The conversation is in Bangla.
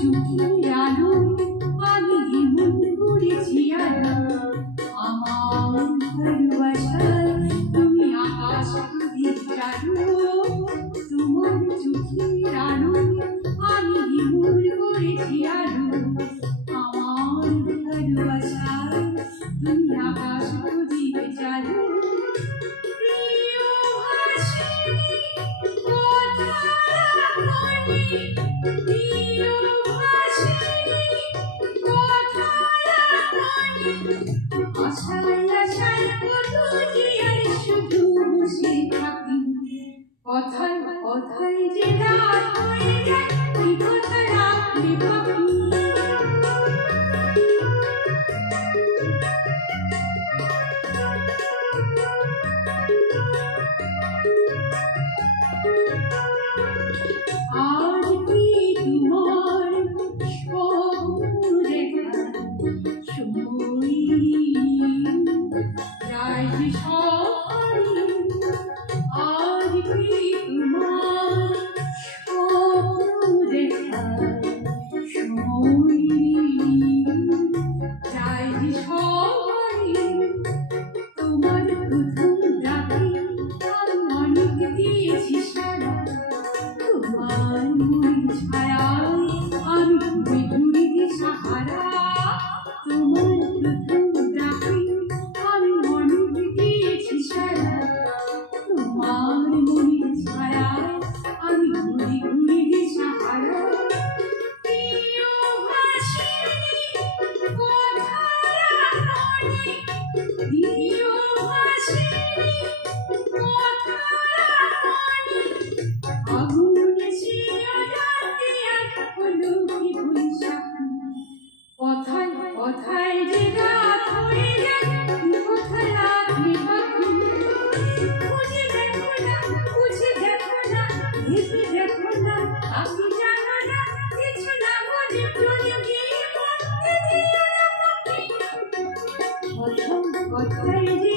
চোখের আলো আমি এমন করেছি আলো আমার ভালোবাসায় তুমি আকাশ প্রদীপ জানো তোমার চোখের আলো আমি এমন করেছি আলো আমার ভালোবাসায় তুমি আকাশ প্রদীপ জানো আশায় আশায় কত যে আর শুধু বসে থাকি কথায় কথায় যে রাত হয়ে যায় কি কথা রাখলে পাখি আজ কি তোমার স্বপ্ন দেখার সময় যায় যে সহায় আজ কি তোমার স্বপ্ন দেখার সময় যায় যে সহায় তোমার প্রথম রাতে আমি অনেক দিয়েছি সারা তোমার মন ছায়ায় আমি ঘুরে ঘুরে সাহারা তোমার প্রথম রাতে আমি অনেক দিয়েছি সারা তোমার মনের ছায়ায় আমি ঘুরে ঘুরে সাহারা প্রিয় ভাসিনী কথা রাখনি প্রিয় ভাসিনী কথা রাখনি আগুনে শিয়া জানতে আজ হলো কি বৈশাখ কথায় কথায় যে রাত হয়ে যায় কথা রাখলে পাখি খুঁজে দেখো না খুঁজে দেখো না ভেবে দেখো না আমি জানো না কিছু না মনে প্রিয় গিয়ে মরতে দিও না পাখি কথায় কথায় যে